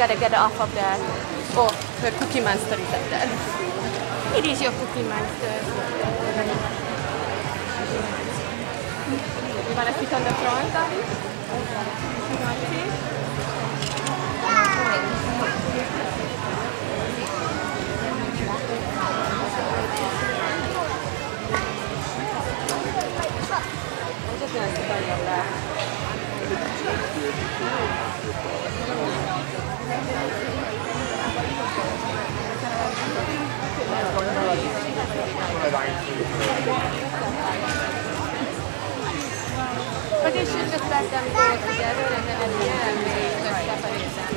gotta get off of that. Oh, the Cookie Monster is up there. It is your Cookie Monster. You wanna sit on the front, Daddy? You want to sit? I'm just gonna sit on your lap. But they should just let them go together and then at the end they just separate them.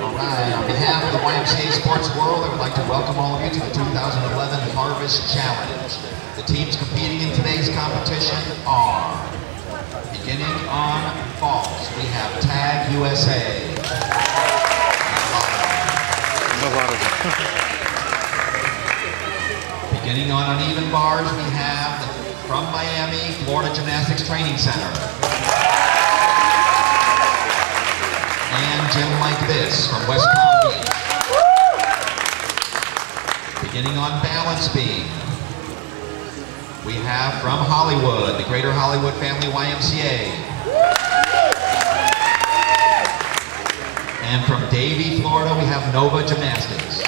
Alright, on behalf of the YMCA Sports World, I would like to welcome all of you to the 2011 Harvest Challenge. The teams competing in today's competition are, beginning on falls, we have Tag USA. Beginning on uneven bars, we have from Miami, Florida Gymnastics Training Center. And Gym Like This from West Palm Beach. Beginning on balance beam, we have from Hollywood, the Greater Hollywood Family YMCA. And from Davie, Florida, we have Nova Gymnastics.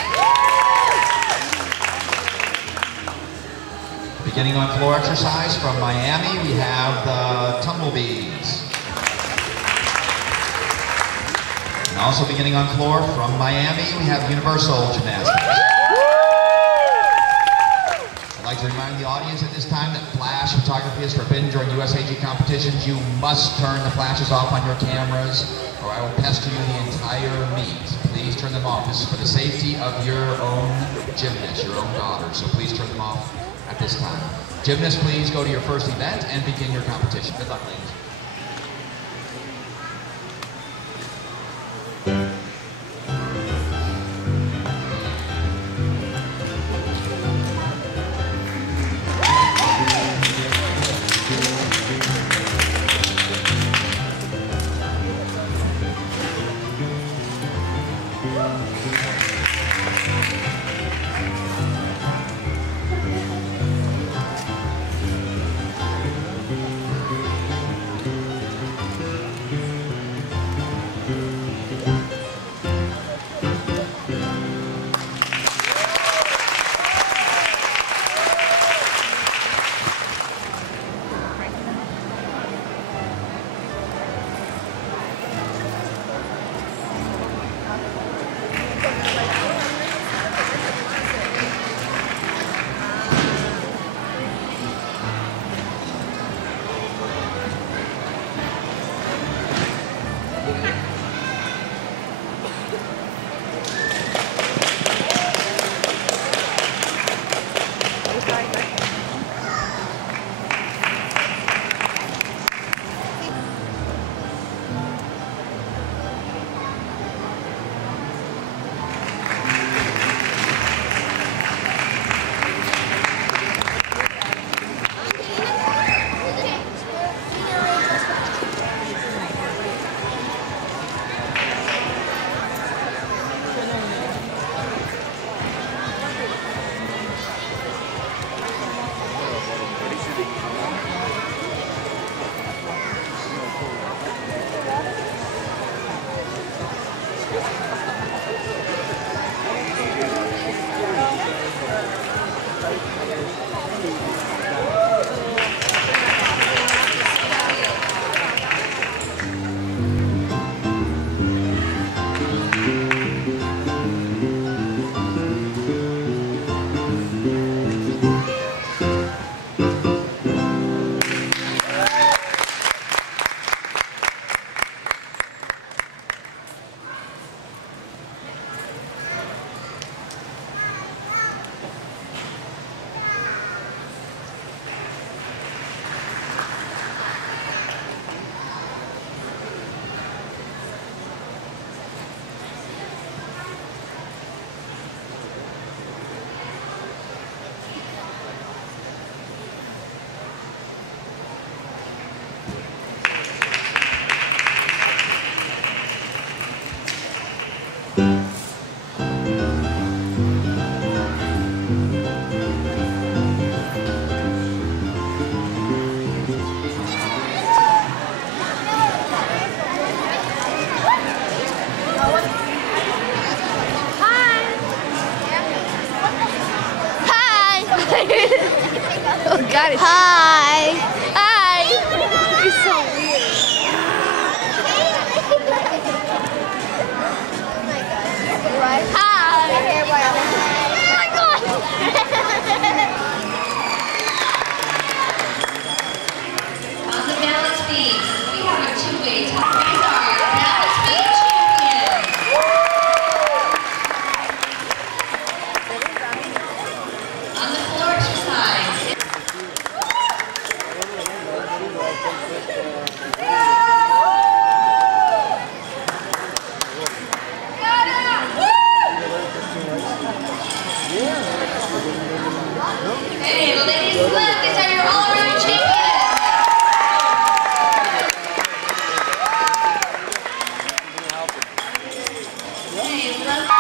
Beginning on floor exercise from Miami, we have the Tumblebees. And also beginning on floor from Miami, we have Universal Gymnastics. I'd like to remind the audience at this time that flash photography is forbidden during USAG competitions. You must turn the flashes off on your cameras or I will pester you the entire meet. Please turn them off. This is for the safety of your own gymnast, your own daughter. So please turn them off at this time. Gymnasts, please go to your first event and begin your competition. Good luck, ladies. gotta. Hi. Hi. You're so weird. Hi. Oh my God. On the balance beam, we have a two-way tie. These are your balance beam champions. On the floor exercise. Hey, ladies left, these are your all-around champions. Hey, left.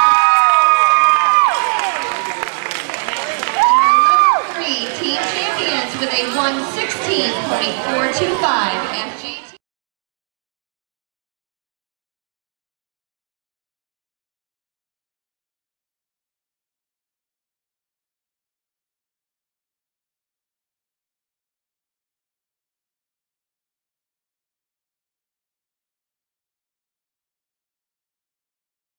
Number 3, team champions with a 1:16.425.